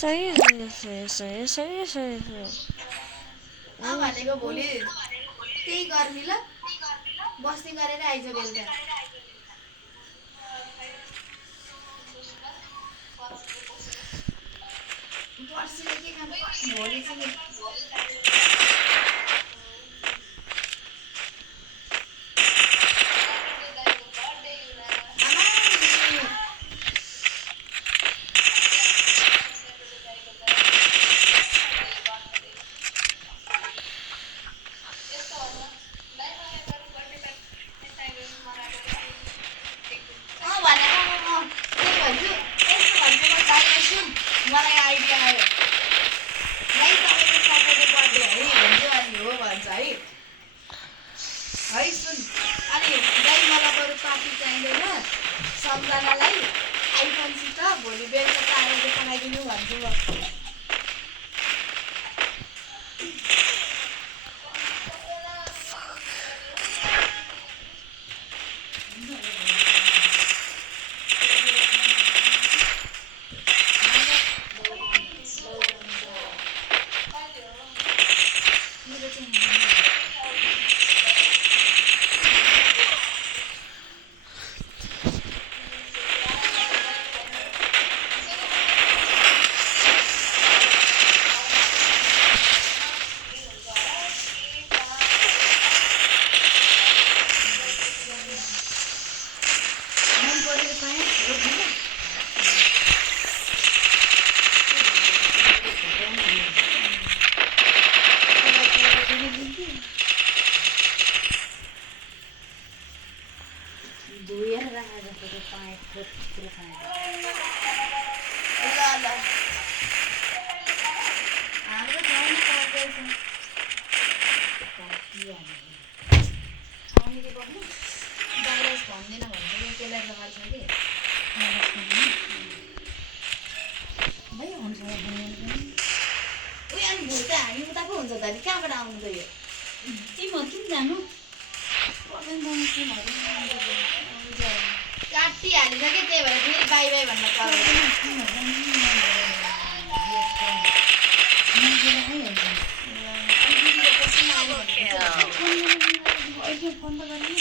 सही सही सही सही सही सही सही भनेको भोलि त्यही गर्मी ल बस्ने गरेर आइज बेलुका पर्सिले के काम भोलि चाहिँ मलाई आइडिया आयो भाइ तपाईँको सटरडे बर्थडे है हिजो अनि हो भन्छ है सुन अनि दाइ मलाई बरु पार्टी चाहिँदैन सम्झनालाई आइफोनसित भोलि बेलुका 4 बजे पठाइदिनु भन्छु म हामी उता पो हुन्छ दाजु कहाँबाट आउनु त यो तिमीहरू किन जानु काटिहालिन्छ कि त्यही भएर फेरि बाई बाई भन्न फोन त गर्नु